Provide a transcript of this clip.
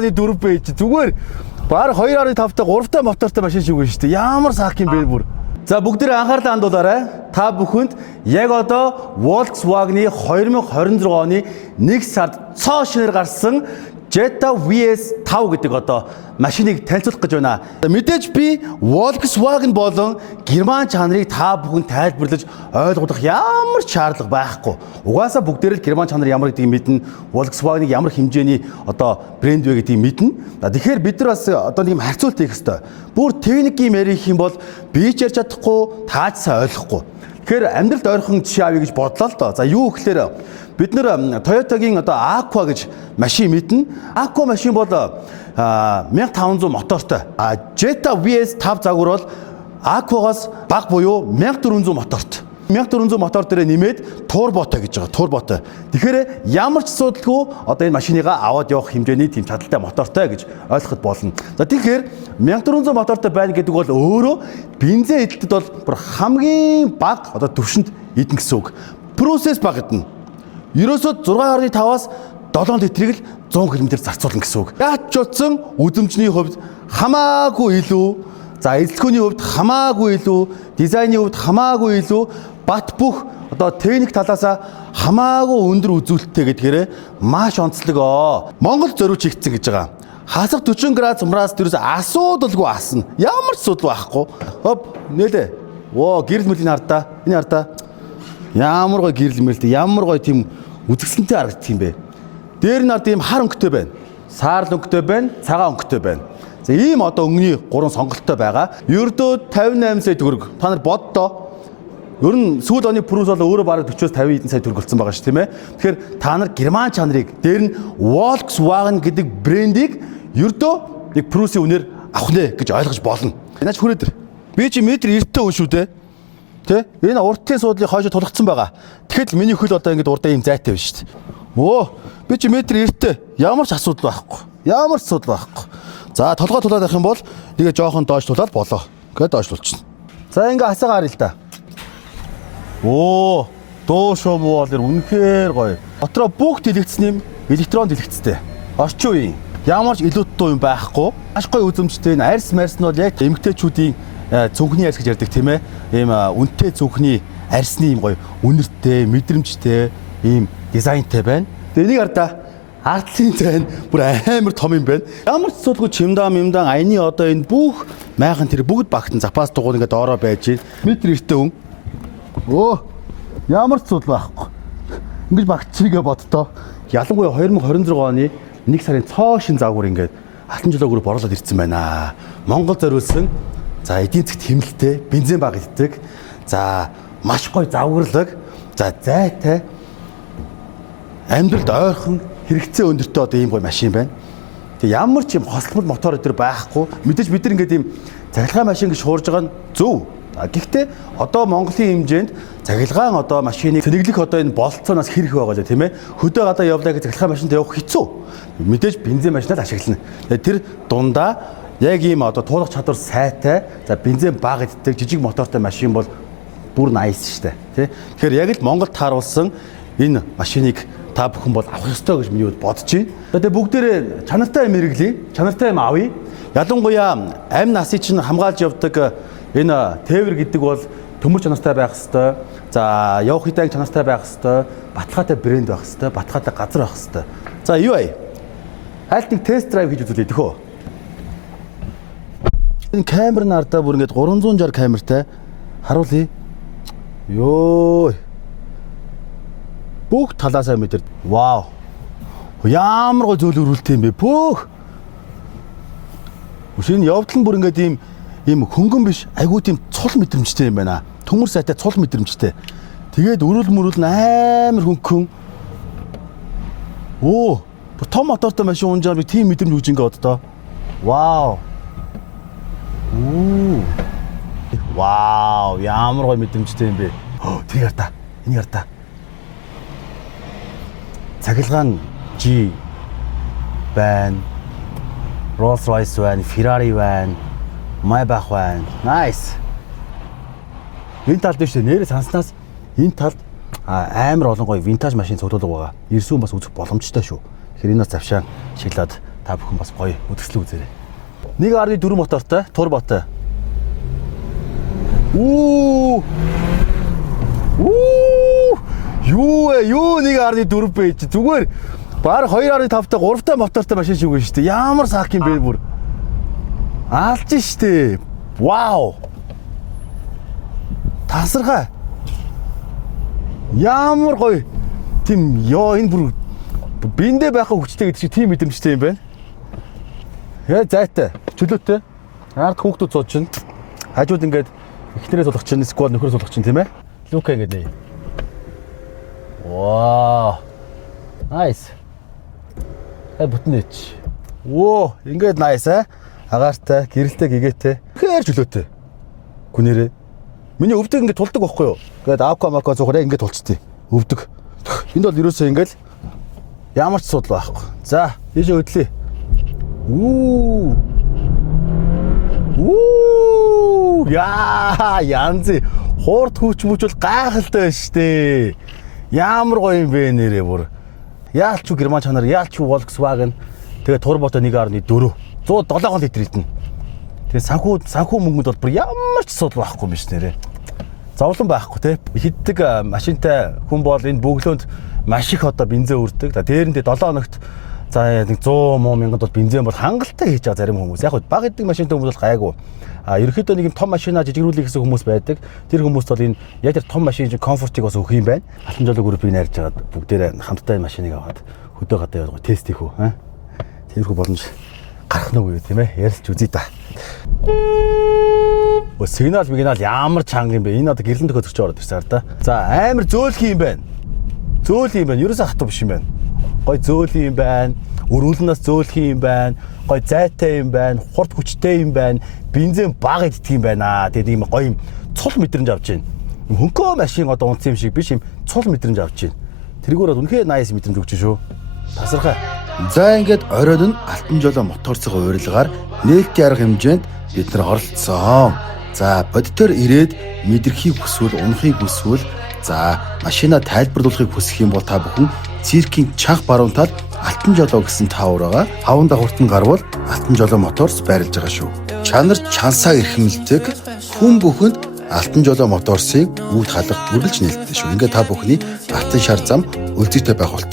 2.4 байж зүгээр баг 2.5-тай 3-тай мотортой машин шиг байна шүү дээ. Ямар саах юм бэ бүр. За бүгдээ анхаарлаа хандуулаарай. Та бүхэнд яг одоо Volkswagen-ы 2026 оны 1 сард цоо шинээр гарсан Jetta VS 5 гэдэг одоо машиныг танилцуулах гэж байна. Мэдээж би Volkswagen болон Герман чанарыг та бүхэн тайлбарлаж ойлгох ямар ч шаардлага байхгүй. Угаасаа бүгдээр л Герман чанар ямар гэдгийг мэднэ, Volkswagen-ыг ямар хэмжээний одоо брэнд вэ гэдгийг мэднэ. Тэгэхээр бид нар бас одоо нэг юм харьцуулт хийх ёстой. Бүр техникийн ярих юм бол би ч ярьж чадахгүй, та ч сайн ойлгохгүй. Тэгэхээр амьдралд ойрхон жишээ авъя гэж бодлоо л доо. За юу гэхээр бид нэр Toyota-гийн одоо Aqua гэж машин мэднэ. Aqua машин бол 1500 мотортой. Jetta VS 5 загвар бол Aqua-гаас бага буюу 1400 мотортой. 1400 мотор дээр нэмээд турботой гэж байгаа. Турботой. Тэгэхээр ямар ч асуудалгүй одоо энэ машиныгаа аваад явах хэмжээний тийм чадaltaй мотортой гэж ойлгоход болно. За тэгэхээр 1400 мотортой байна гэдэг бол өөрөө бензин эдэлтэд бол бүр хамгийн бага одоо төвшөнд идэх гэсэн үг. Процесс бага идэнэ. Ерөөсөө 6.5-аас 7 литрийг л 100 км зарцуулна гэсэн үг. Яаж ч утсан үзэмжний хувьд хамаагүй илүү, за эзлэхүүний хувьд хамаагүй илүү, дизайны хувьд хамаагүй илүү, бат бүх одоо техник талаас хамаагүй өндөр үзүүлэлттэй гэдгээрээ маш онцлог. Монгол зориуч хийгдсэн гэж байгаа. Хасах 40 градус умраас дээрээс асуудалгүй асна. Ямар ч асуудал байхгүй. Хоп, нээлээ. Оо, гэрэл мэлийн хардаа. Энэ хардаа. Ямар гой гэрэл мэлтэй, ямар гой тийм үзэсгэлэнтэй харагддаг юм бэ. Дээр нь тийм хар өнгөтэй байна. Саарл өнгөтэй байна, цагаан өнгөтэй байна. За ийм одоо өнгөний 3 сонголттой байгаа. Ердөө 58 сая төгрөг. Та нар боддоо. Ер нь сүүл оны Prius бол өөрөө бараг 40-50 хэдэн сая төгрөг болсон байгаа шүү, тийм ээ. Тэгэхээр та нар Герман чанарыг, дээр нь Volkswagen гэдэг брендийг ердөө нэг Prius-ийн үнээр авах нэ гэж ойлгож болно. Наач хүрээд ир. Би чи метр 90-тэй хүн шүү дээ. Тэ? Энэ уртын суудлыг хойшоо тулгцсан байгаа. Тэгэхэд миний хөл одоо ингэ урдаа ийм зайтай байна шүү дээ. Өө, би чи метр 90-тэй. Ямар ч асуудал байхгүй. Ямар ч асуудал байхгүй. За, толгой тулаад авах юм бол нэгэ жоохон доош тулаад болоо. Ингээд доош тулчихна. За, ингээ хасаагаар ил та. Оо, доошоо муу бол үнэхээр гоё. Дотроо бүгд дэлгэцсэн юм, электрон дэлгэцтэй. Орчин үеийн ямар ч илүүд дуу юм байхгүй. Маш гоё үзэмжтэй. Арьс марьс нь бол яг эмгтээчүүдийн цүнхний арьс гэж ярьдаг тийм ээ. Ийм үнэтэй цүнхний арьсны ийм гоё үнэртэй, мэдрэмжтэй, ийм дизайнтай байна. Тэгээ энийг хардаа артлын зайн бүр амар том юм байна. Ямар ч асуудалгүй чимдаан, аяны одоо энэ бүх майхан тэр бүгд багтан запас дугуй ингээд доороо байж байна. Метр 90-тэй хүн. Өө, ямар ч асуудал байхгүй. Ингэж багтчихъя боддоо. Ялангуяа 2026 оны 1 сарын цоо шин загвар ингээд алтан жолоогоор борлоод ирсэн байна. Монгол зориулсан. За эдийн засгт хэмнэлттэй, бензин бага иддэг. За маш гоё завгарлаг. За зайтай. Амьдралд ойрхон хэрэгцээ өндөртэй одоо ийм гоё машин байна. Тэг ямар ч юм хослол мотор өдр байхгүй. Мэдээж бид нар ингээд ийм цахилгаан машин гэж хуурж байгаа нь зөв. Гэхдээ одоо Монголын хэмжээнд цахилгаан одоо машиныг цэнэглэх одоо энэ болцооноос хэрэг байгаа л тийм ээ. Хөдөө гадаа явлаа гэж цахилгаан машинтай явах хэцүү. Мэдээж бензин машинаар ашиглана. Тэр дундаа яг ийм одоо туулах чадвар сайтай, за бензин бага иддэг жижиг мотортой машин бол бүр nice штэ, тий. Тэгэхээр яг л Монголд тааруулсан энэ машиныг та бүхэн бол авах ёстой гэж миний бодож байна. Тэгээ бүгдээрээ чанартай юм хэрэглэе, чанартай юм авъя. Ялангуяа амь насыг чинь хамгаалж явдаг энэ тээвэр гэдэг бол төмөр чанартай байх ёстой. За явах хэдэн чанартай байх ёстой. Баталгаатай брэнд байх ёстой. Баталгаатай газар байх ёстой. За юу вэ? Хайлт нэг тест драйв хийж үзүүлээ тэхөө. Энэ камер нартаа бүр ингээд 360 камертай харуулъя. Йоо. Бүх талаасаа мэдэр. Вау. Ямар гоо зөөлрүүлтэй юм бэ? Бүх. Үшийн явдал нь бүр ингээд ийм хөнгөн биш, айгүй тийм цул мэдрэмжтэй юм байна. Төмөр сайтай цул мэдрэмжтэй. Тэгээд өрөөл мөрөөл амар хөнгөн. Оо, том мотортой машин унжаар би тийм мэдрэмж өгж ингээд одоо. Вау. Вау, ямар гоё мэдрэмжтэй юм бэ. Тэр ярта. Энэ ярта. Цахилгаан G байна. Rolls-Royce байна, Ferrari байна. Maybach байна. Nice. Энэ талд биш нэрээ санснаас энэ талд амар олон гоё винтаж машин цуглуулга байгаа. Ирсүүн бас үзэх боломжтой шүү. Тэгэхээр энэ бас завшаан шилээд та бүхэн бас гоё үзэсгэлэн үзээрэй. 1.4 мотортой турботой. Юу вэ? Юу 1.4 бэ чи зүгээр баг 2.5 та 3 та мотортой машин шиг байна шүү дээ. Ямар сах юм бэ бүр. Алж штэ. Вау. Тасархай. Ямар гоё. Тим ёо энэ бүр биндэ байхаа хүчтэй гэдэг чинь тийм мэдрэмжтэй юм байна. Яа зайтай. Чөлөөтэй. Ард хүүхдүүд сууж чинь. Хажууд ингээд эхнэрээ суулгах чинь, сквад нөхрөө суулгах чинь тийм ээ. Лука ингээд нэ. Вау. Nice. Бүтнээч. Оо, ингээд nice аа. Агаартай, гэрэлтэй, гэгээтэй. Хээр чөлөөтэй. Гүнээрээ. Миний өвдөг ингээд тулдаг байхгүй юу? Ингээд мако зугаараа ингээд тулцтыг. Өвдөг. Энд бол ерөөсөө ингээд ямар ч судал байхгүй. За, ийшээ хөдлөе. Яа, янзи. Хуурд хүүч мүч бол гайхалтай байна штэ. Ямар гоё юм бэ нэрээ бүр. Яалч уу Герман чанар, яалч уу Volkswagen. Тэгээ турбото 1.4. 107 литр идэнэ. Тэгээ санхүү мөнгөд бол бүр ямар ч судал байхгүй юм биш нэрээ. Зовлон байхгүй те. Хиддэг машинтай хүн бол энэ бөглөөнд маш их одоо бензин үрдэг. Дээрэндээ 7 хоногт за нэг 100 мянгад бол бензин бол хангалттай хийж байгаа зарим хүмүүс. Яг баг иддэг машинтай хүмүүс бол гайгүй. Ерөнхийдөө нэг юм том машинаа жижигрүүлэх гэсэн хүмүүс байдаг. Тэр хүмүүс бол энэ яг тэр том машин комфортыг бас өгөх юм байна. Алтан жолоо группийг найрж агаад бүгдээрээ хамтдаа энэ машиныг аваад хөдөө гадаа явуулгаа тест хийх үү. Тэрхүү боломж гарах нь үгүй тийм ээ. Ярилж үзье та. Сигнал ямар чанга юм бэ? Энэ одоо гэрлэн төхөж ороод ирсээр да. За амар зөөлх юм байна. Зөөл юм байна. Ерөөсөө хатуу биш юм байна. Гой зөөл юм байна. Өрүүлнээс зөөлх юм байна. Гой зайтай юм байна. Хурд хүчтэй юм байна. Бензин бага иддэг юм байна. Тэгээд ийм гоё юм цул мэдрэмж авч байна. Хөнкөө машин одоо унтсан юм шиг биш юм цул мэдрэмж авч байна. Тэргээр бол үнэхээр nice мэдрэмж өгч шүү. Тасархай. За ингээд оройд нь алтан жолоо моторцоо урилгаар нээлтийн арга хэмжээнд бид нар оролцсон. За бодитоор ирээд мэдрэхийг хүсвэл унахыг хүсвэл за машина тайлбарлуулахыг хүсэх юм бол та бүхэн циркийн чанх баруун талд алтан жолоо гэсэн таавараа хаванда хурдан гарвал алтан жолоо моторс байрлаж байгаа шүү. Чанар чансаа эрхэмлдэг хүн бүхэнд алтан жолоо моторсыг үүд халах үргэлж нээлттэй шүү. Ингээд та бүхний алтан шар зам үлзийтэй байх болтугай.